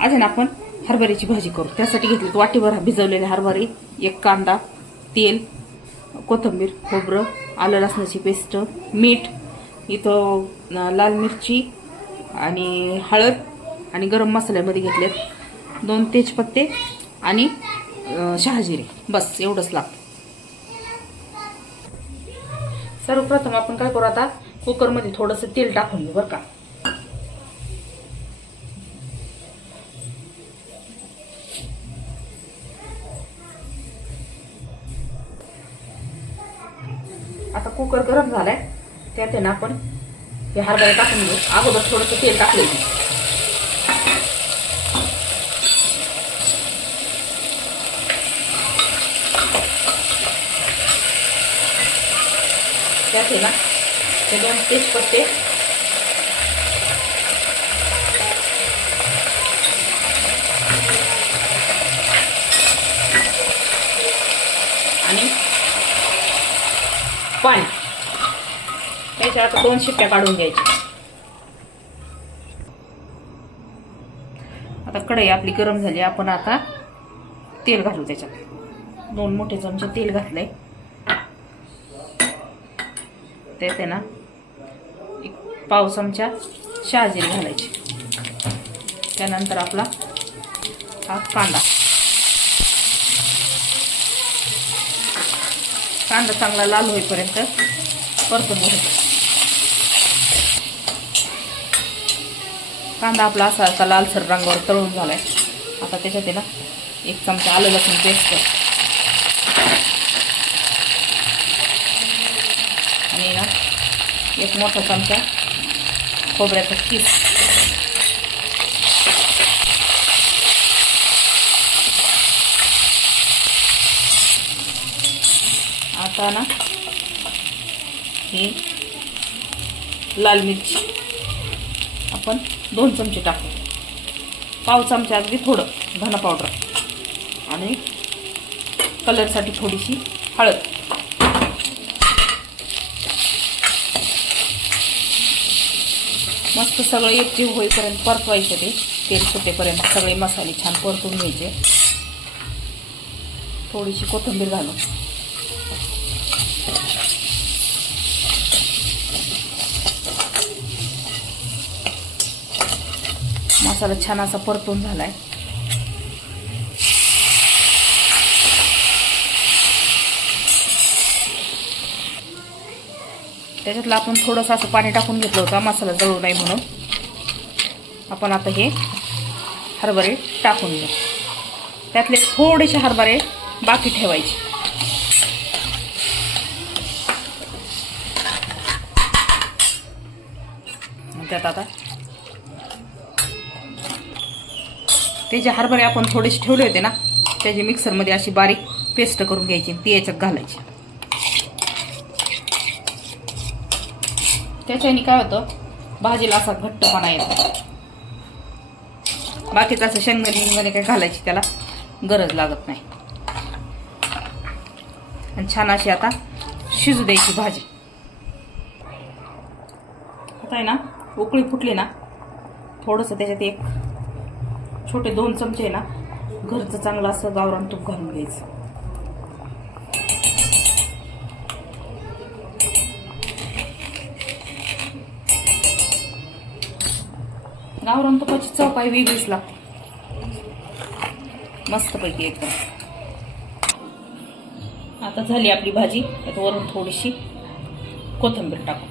आज ना आपण हरभऱ्याची भाजी करू। त्यासाठी घेतली वाटीभर भिजवलेले हरभरे, एक कांदा, तेल, कोथिंबीर, खोबरं, आलं लसणाची पेस्ट, मीठ, इथं लाल मिरची आणि हळद आणि गरम मसाल्यामध्ये घेतलेत 2 तेजपत्ते आणि शहाजिरे, बस एवढंच लागतं। सर्वप्रथम आपण काय करू, आता कुकर मध्ये थोडंसं तेल टाकून घेऊ बरं का। आता कुकर गरम झालाय, त्यात आहे ना आपण हे हरभरे टाकून घेऊ। अगोदर थोडंसं तेल टाकले, त्यात आहे ना हे 2 तेजपत्ते आणि पाणी, त्याच्या आता 2 शिट्ट्या काढून घ्यायच्या। आता कढई आपली गरम झाली, आपण आता तेल घालू त्याच्यात। 2 मोठे चमचे तेल घातलंय, त्यात आहे ना 1 पाव चमचा शहाजिरे घालायचे। त्यानंतर आपला हा कांदा चांगला लाल होईपर्यंत परतून घ्यायचा। कांदा आपला असा लालसर रंगावर तळून झालाय। आता त्याच्यात आहे ना 1 चमचा आलं लसूण पेस्ट आणि ना 1 मोठा चमचा खोबऱ्याचा किस, आता ना ही लाल मिरची आपण 2 चमचे टाकू, पाव चमचा अगदी थोडं धना पावडर आणि कलरसाठी थोडीशी हळद। मस्त सगळं एकजीव होईपर्यंत परतवायचं, ते तेल सुटेपर्यंत सगळे मसाले छान परतून घ्यायचे। थोडीशी कोथिंबीर घालून मसाला छान असा परतून झालाय। त्याच्यातलं आपण थोडंसं असं पाणी टाकून घेतलं होतं मसाला जळू नये म्हणून। आपण आता हे हरभरे टाकून घेऊ, त्यातले थोडेसे हरभरे बाकी ठेवायचे। त्यात आता ते जे हरभरे आपण थोडेसे ठेवले होते ना, त्याची मिक्सरमध्ये अशी बारीक पेस्ट करून घ्यायची, ती याच्यात घालायची। त्याच्याने काय होतं, भाजीला असा घट्टपणा येतो। बाकीचं असं शेंगदाणे काय घालायची त्याला गरज लागत नाही। आणि छान अशी आता शिजू द्यायची भाजी। आता आहे ना उकळी फुटली ना, थोडंसं त्याच्यात 1 छोटे 2 चमचे ना घरचं चांगलं असं गावरान तूप घालून घ्यायचं। गावरान तुपाची चव काही वेगळीच लागते, मस्तपैकी एकदम। आता झाली आपली भाजी, त्यात वरून थोडीशी कोथिंबीर टाकू।